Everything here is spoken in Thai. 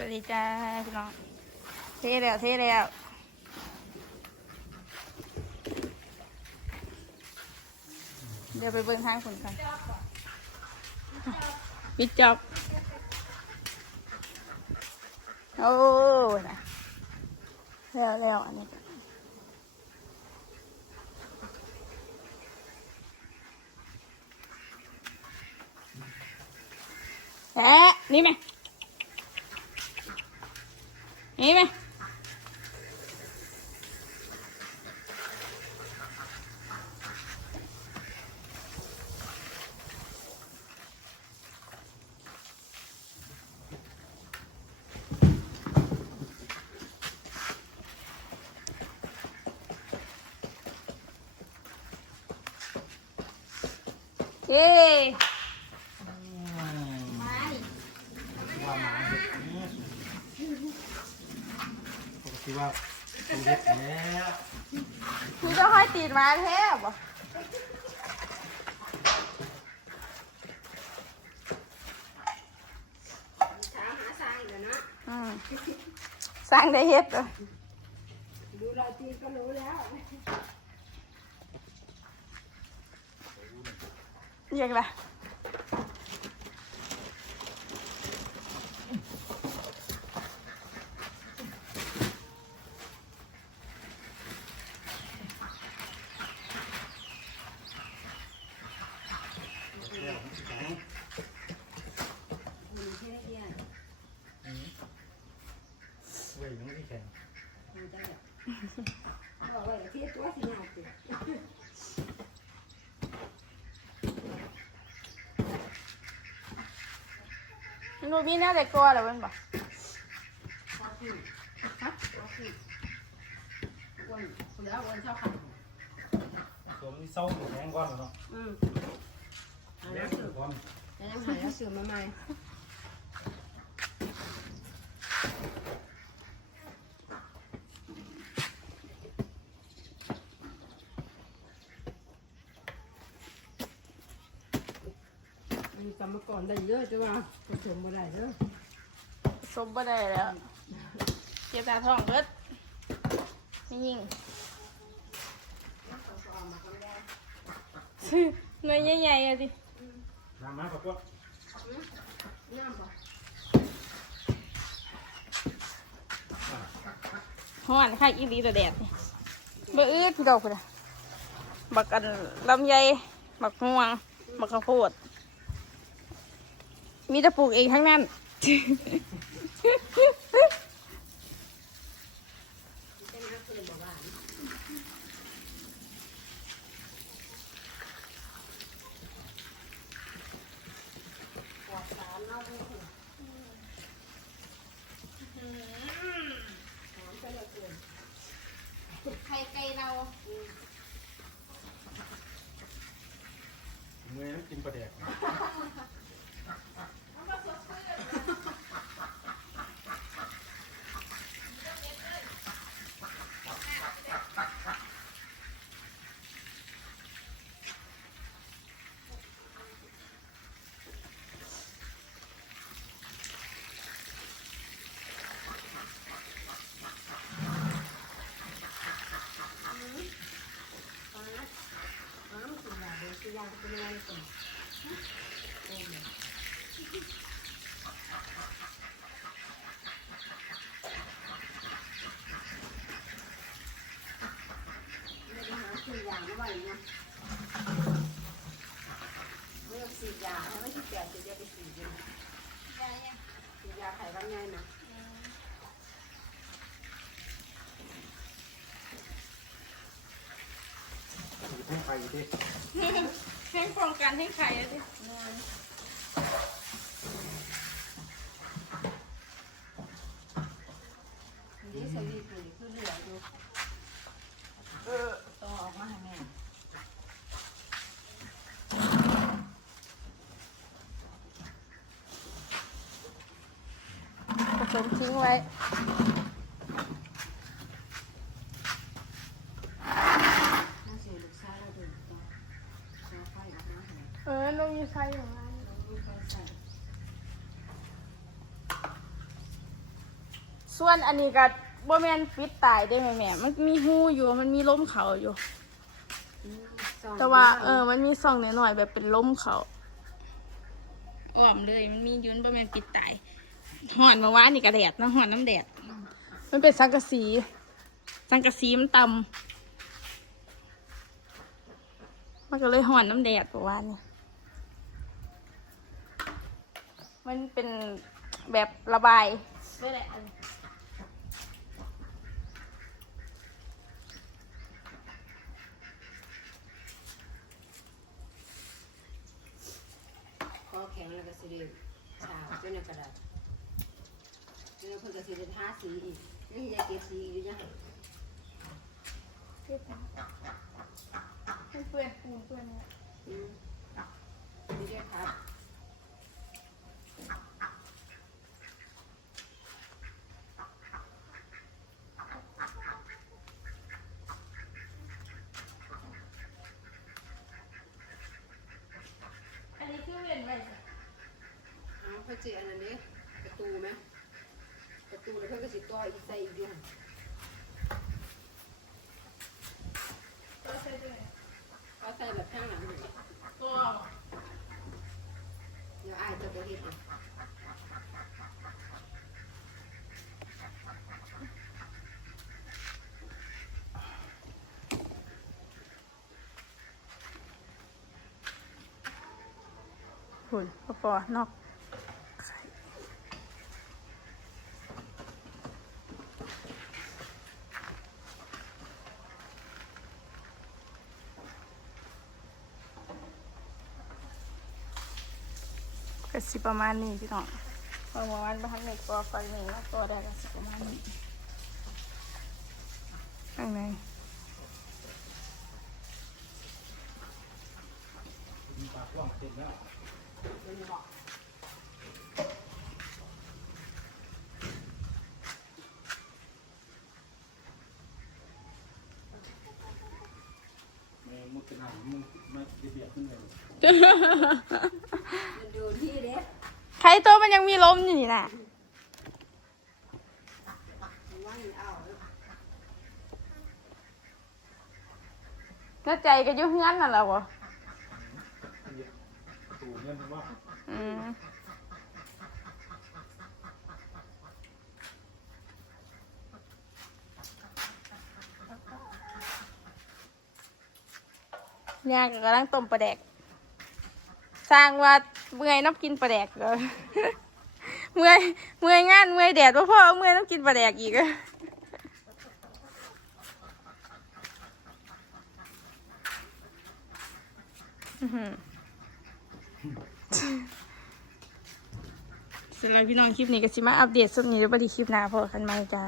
วัสดีจ้าพี่น้องเท่แล้วเท่แล้วเดี๋ยวไปเบิ่งทางคนกันปิดจอบโอ้นะแล้วแล้วอันนี้แอะนี่ไหม นี่ไหมเย้ ว่าหมาเห็ดเนี่ย ปกติว่าเป็นเห็ดแล้วคุณจะให้ตีนมาแทบอะถามหาสร้างอีกแล้วเนาะอืมสร้างได้เฮ็ดเหรอดูเราตีก็รู้แล้วเรียกละแล้วมันสิแข็ง มันแค่เดียว เว้ยมันสิแข็ง มันจะแบบบอกว่าที่ตัวสิหนาติมันบ่มีแนวแต่กลัวเหรอมันบอกชอบขึ้ฮะชอบขึ้อ้วนคนแล้วอ้วนชอบขันตัวมันเศร้าแข็งก่อนแล้วเนาะอืมหาแล้วสืบก่อนแล้วยังหาแล้วสืบมาใหม่ มีกรรมกรได้เยอะจ้ะว่าผสมมาได้เด้อสมบ่ได้แล้วเจ็บตาท้องเบิดไม่ยิงเงยใหญ่ๆอะดิน้ำมากับพวกน้ำบ่ฮ้อนค่ะอีหลีตัวแดดนี่บ่อืดพี่ดอกพุ่นน่ะบักอันลำไยบักม่วงบักข้าวโพด มีแต่ปลูกเองทั้งนั้นเป็นน้ำคือบ่หวานปลอดสารเนาะพี่หอมจะเหลือเกินไข่ไก่เราเมื่อยมันกินปลาแดกฟ้าฟ้ามันสิอยาก เดี๋ยวสิอยาก เป็นอะไรก่อนโอ้ยไม่ได้หาซื้อยางไว้นะเลือกสียาถ้าไม่ที่แก่จะจะไปสียาสียาไข่กันไงนะอยู่ทั้งไข่ดิแห้งป้องกันให้ไข่อะดินี่สวีปุ๋ยคือเหลืออยู่เออต้องออกมาให้แม่ผสมทิ้งไว้ น่าเสียลูกชายเราดูต่อต่อไฟออกมาให้ เออลงอยู่ใส่ของมัน เราดูไฟใส่ ส่วนอันนี้ก็บ่แม่นปิดตายได้ไหมแม่ มันมีหูอยู่ มันมีล้มเขาอยู่ แต่ว่า เออ มันมีส่องหน่อยๆแบบเป็นล้มเขาอ้อมเลย มันมีอยุนบ่แม่นปิดตายห่อนมาว่านี่กระแดดนะห่อนน้ำแดด มันเป็นสังกะสี สังกะสีมันต่ำมันก็เลยห่อนน้ำแดดประว่านี่มันเป็นแบบระบายได้แหละอันนี้ คอแข็งแล้วก็สิเด้ชาจนในกระดาษจนเพิ่นก็สิเดทาสีอีกนี่ยังเก็บสีอยู่ยังมันเพื่อนปูนเพื่อนเนี่ยอืมนี่เด้อครับ อันนี้คือเว้นไว้ เอาเพิ่นสิอันนั้นเด้ประตูไหมประ ตูแล้วเพิ่นก็สิต่ออีกใส่อีกอยู่หั่นก็ใช่ด้วยเอาใส่แบบข้างหลังนี่ก็เดี๋ยวอายจะบ่เฮ็ดอะหุ่นปอปอนอก ก็สิประมาณนี้พี่น้องพอประมาณบ้านในกอไฟหนึ่งแล้วก็ได้ก็สิประมาณนี้ข้างใน ใครตัวมันยังมีลมอยู่นี่นะน่าใจก็อยู่เฮือนนั่นแหละวะเนว่าอืมเนี่ยก็กำลังต้มปลาแดก สร้างว่าเมื่อยน้ำกินปลาแดกเลยเมื่อยเมื่อยงานเมื่อยแดดพ่อพ่อเมื่อยน้ำกินปลาแดกอีกอะอื้อหือสำหรับพี่น้องคลิปนี้ก็สิมาอัปเดตสุดนี้แล้วบัดนี้คลิปหน้าพอกันไหมจ้า